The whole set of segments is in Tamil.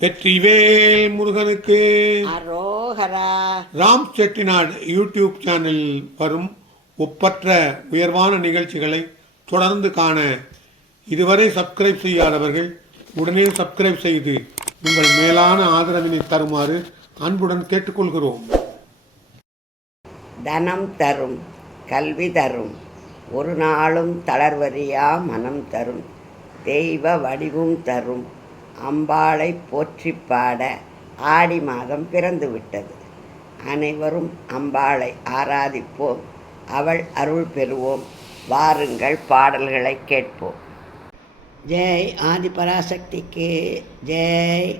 வெற்றிவேல் முருகனுக்கு அரோகரா. ராம் செட்டிநாடு யூடியூப் சேனலில் வரும் ஒப்பற்ற உயர்வான நிகழ்ச்சிகளை தொடர்ந்து காண இதுவரை சப்ஸ்கிரைப் செய்யாதவர்கள் உடனே சப்ஸ்கிரைப் செய்து உங்கள் மேலான ஆதரவினை தருமாறு அன்புடன் கேட்டுக்கொள்கிறோம். தனம் தரும், கல்வி தரும், ஒரு நாளும் தளர்வறியா மனம் தரும், தெய்வ வடிவும் தரும், அம்பாளை போற்றி பாட ஆடி மாதம் பிறந்து விட்டது. அனைவரும் அம்பாளை ஆராதிப்போம், அவள் அருள் பெறுவோம். வாருங்கள், பாடல்களை கேட்போம். ஜெய் ஆதிபராசக்திக்கு ஜெய்.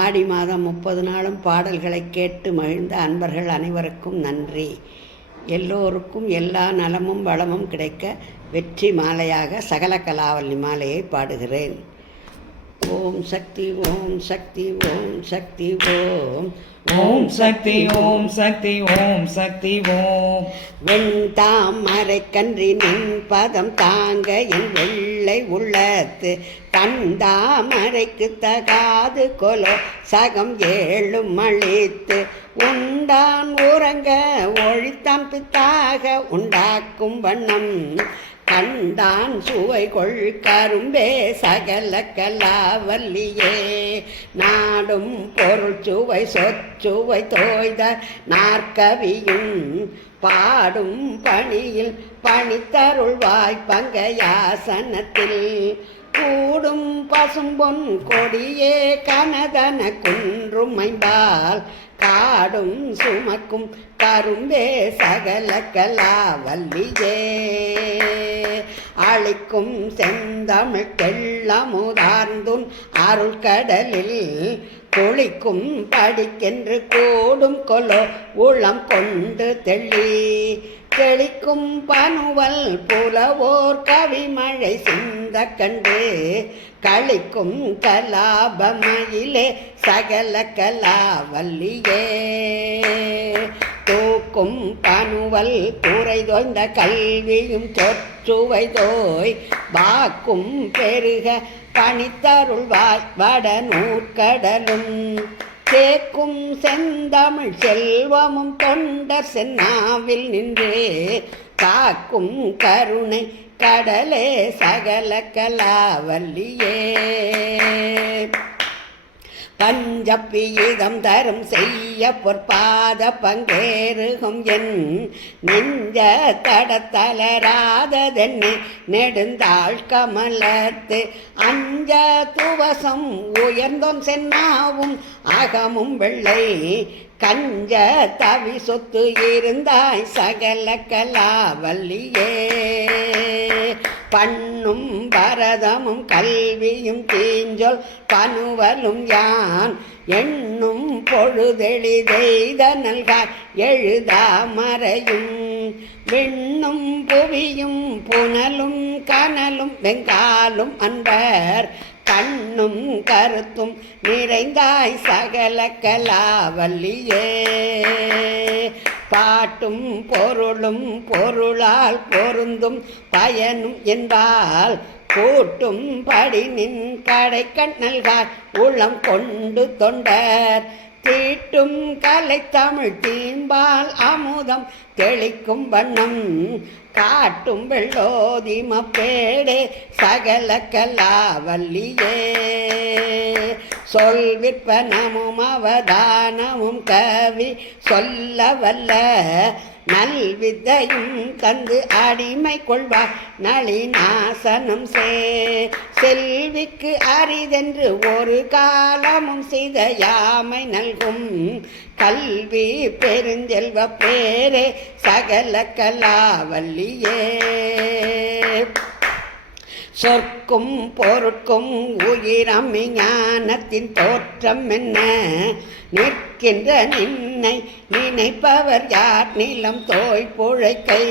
ஆடி மாதம் 30 நாளும் பாடல்களை கேட்டு மகிழ்ந்த அன்பர்கள் அனைவருக்கும் நன்றி. எல்லோருக்கும் எல்லா நலமும் வளமும் கிடைக்க வெற்றி மாலையாக சகல கலாவல்லி மாலையை பாடுகிறேன். ஓம் சக்தி ஓம் சக்தி ஓம் சக்தி ஓம் ஓம் சக்தி ஓம் சக்தி ஓம் சக்தி ஓம். வெண்தாமரை கன்றி நின் பதம் தாங்க என் வெள்ளை உள்ளத்து தந்தாமரைக்கு தகாது கொலோ சகம் 7 அளித்து உண்டான் உறங்க ஒழித்தான் பித்தாக உண்டாக்கும் வண்ணம் கண்டான் சுவை கொள் கரும்பே சகல கலாவல்லியே நாடும் பொருள் சுவை சொற்சுவை தோய்த நாற்கவியும் பாடும் பணியில் பணித்தருள்வாய் பங்கயாசனத்தில் கூடும் பசும்பொன் கொடியே கனதன குன்றும் ஐம்பால் காடும் சுமக்கும் கரும்பே சகல கலாவல்லியே அளிக்கும் செந்தமிழ் தெள்ளமுதார்ந்துன் அருள் கடலில் குளிக்கும் படிக்கென்று கூடும் கொலோ உளம் கொண்டு தெள்ளி தெளிக்கும் பனுவல் புலவோர் கவிமழை சிந்த கண்டு களிக்கும் கலாபமயிலே சகல கலாவல்லியே தூக்கும் பனுவல் துறை தோய்ந்த கல்வியும் தொற்றுவை தோய் வாக்கும் பெருக பணித்தருள்வாய் வட நூற்கடலும் தேக்கும் செந்தமிழ் செல்வமும் தொண்டர் சென்னாவில் நின்றே காக்கும் கருணை கடலே சகல கலாவல்லியே பஞ்சப்பியிதம் தரும் செய்ய பொற்பாத பங்கேறுகும் என் நெஞ்ச தடத்தளராததென்னை நெடுந்தாள் கமலத்து அஞ்ச துவசம் உயர்ந்தோம் சென்னாவும் அகமும் வெள்ளை கஞ்ச தவி சொத்து இருந்தாய் சகல கலாவல்லியே பண்ணும் பரதமும் கல்வியும் தீஞ்சொல் பனுவலும் யான் எண்ணும் பொழுதெளிதெய்த நல்காய் எழுதாமறையும் விண்ணும் புவியும் புனலும் கனலும் வெங்காலும் அன்பர் கண்ணும் கருத்தும் நிறைந்தாய் சகல கலாவல்லியே பாட்டும் பொருளும் பொருளால் பொருந்தும் பயனும் என்பால் கூட்டும் படி நின் கடை கண்ணல்கார் உளம் கொண்டு தொண்டர் தீட்டும் கலை தமிழ் தீம்பால் அமுதம் தெளிக்கும் வண்ணம் காட்டும் வெள்ளோதிம பேடே சகல கலாவல்லியே சொல் விற்பனமும் அவதானமும் கவி சொல்ல வல்ல நல்வித்தையும் தந்து அடிமை கொள்வார் நளிநாசனம் செல்விக்கு அரிதென்று ஒரு காலமும் செய்த யாமை நல்கும் கல்வி பெருஞ்செல்வ பேரே சகல கலாவல்லியே சொற்கும் பொருட்கும் உயிரம் ஞானத்தின் தோற்றம் என்ன நிற்கின்ற நின்னை நினைப்பவர் யார் நிலம் தோய் புழைக்கை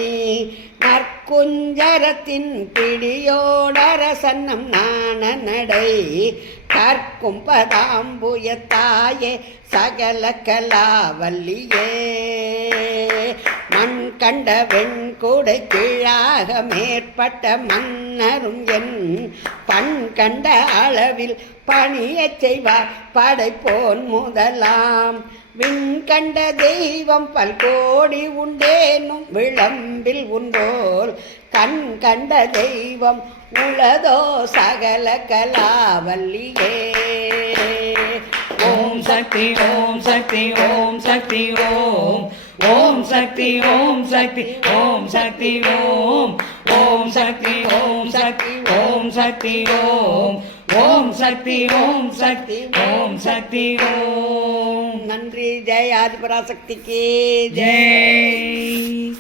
நற்குஞ்சரத்தின் பிடியோடரசன்னம் நாண நடை கற்கும் பதாம்புயத்தாயே சகல கலாவல்லியே மண் கண்ட வெண்கூடை கீழாக மேற்பட்ட மன்னரும் என் பண் கண்ட அளவில் பணியச் செய்வார் படைப்போன் முதலாம். விண்கண்ட தெய்வம் பல்கோடி உண்டேனும் விளம்பில் உண்டோல் கண் கண்ட தெய்வம் உளதோ சகல கலாவல்லியே. ஓம் சக்தி ஓம் சக்தி ஓம் சக்தி ஓம் ஓம் சக்தி ஓம் சக்தி ஓம் சக்தி ஓம் ஓம் சக்தி ஓம் சக்தி ஓம் சக்தி ஓம் ஓம் சக்தி ஓம் சக்தி ஓம் சக்தி ஓம். நன்றி. ஜெய ஆதிபராசக்திக்கு ஜெய்.